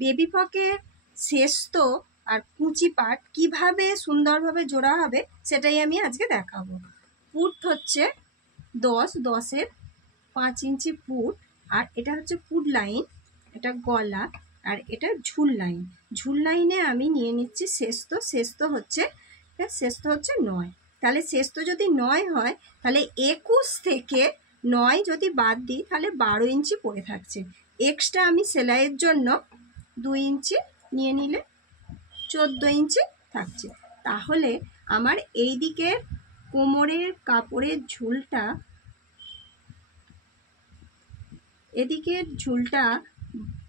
Baby ফ্রকের শেষতো আর কুচি পাট কিভাবে সুন্দরভাবে জোড়া হবে সেটাই আমি আজকে দেখাবো। পুট হচ্ছে 10-10-এর 5 ইঞ্চি পুট, আর এটা হচ্ছে পুট লাইন, এটা গলা, আর এটা ঝুল লাইন। ঝুল লাইনে আমি নিয়ে নিচ্ছি শেষতো। শেষতো হচ্ছে 9। তাহলে শেষতো যদি 9 হয় তাহলে 21 থেকে 9 যদি বাদ দিই তাহলে 12 ইঞ্চি পড়ে থাকছে। এক্সট্রা আমি সেলাইয়ের জন্য 2 ইঞ্চি নিয়ে নিলে 14 ইঞ্চি থাকছে। তাহলে আমার এই দিকের কোমরের কাপড়ের ঝুলটা, এদিকের ঝুলটা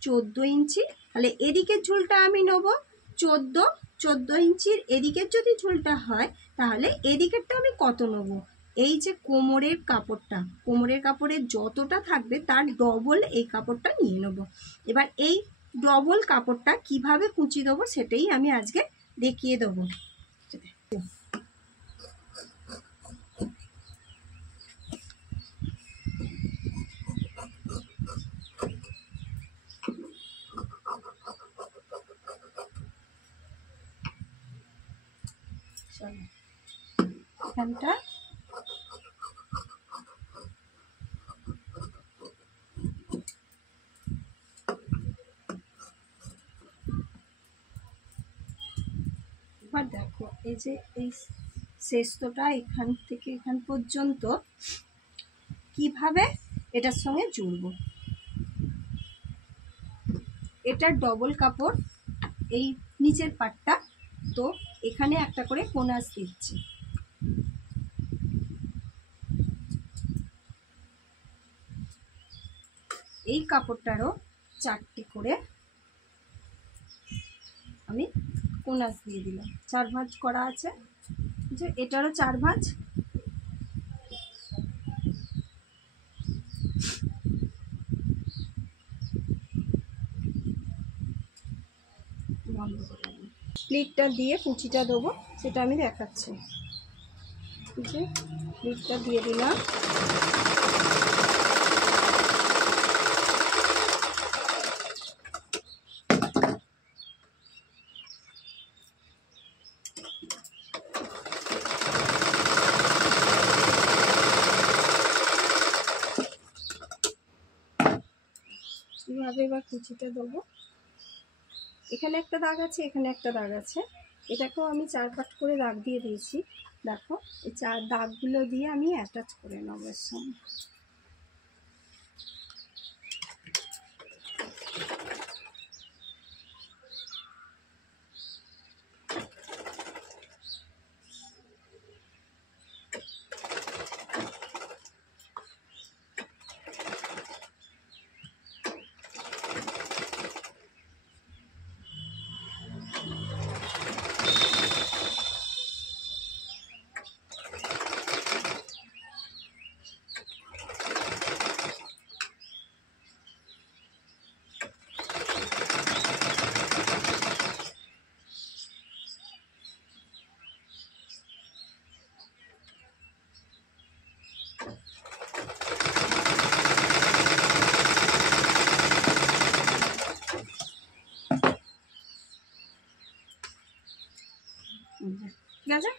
14 ইঞ্চি, তাহলে এদিকের ঝুলটা আমি নেব 14 ইঞ্চির। এদিকের যদি ঝুলটা হয় তাহলে এদিকেরটা আমি কত নেব? এই যে কোমরের কাপড়টা, কোমরের কাপড়ের যতটা থাকবে তার ডবল এই কাপড়টা নিয়ে নেব। এবার এই ডবল কাপড়টা কিভাবে কুচি দেবো সেটাই আমি আজকে দেখিয়ে দেবো। এখানটা এবার দেখো, এই যে এই শেষটা এখান থেকে এখান পর্যন্ত কিভাবে এটার সঙ্গে জুড়বো। এটা ডবল কাপড়, এই নিচের পাটটা, তো এখানে একটা করে কোনাস দিচ্ছি। এই কাপড়টারও 4টি করে আমি কোনাস দিয়ে দিলাম। 4 ভাঁজ করা আছে, যে এটারও 4 ভাঁজ। প্লিটটা দিয়ে কুচিটা দেবো সেটা আমি দেখাচ্ছি। যে প্লিটটা দিয়ে দিলাম, এইভাবে এবার কুচিটা দেবো। এখানে একটা দাগ আছে, এখানে একটা দাগ আছে, এটাকেও আমি 4 পাট করে দাগ দিয়ে দিয়েছি। দেখো এই 4 দাগগুলো দিয়ে আমি অ্যাটাচ করে নেবো এর সঙ্গে। ঠিক আছে।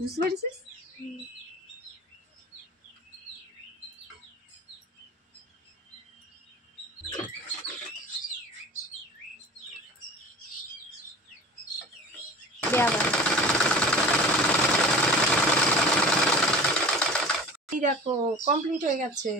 বুঝতে পেরেছিস? দে আবার। এই দেখো কমপ্লিট হয়ে গেছে।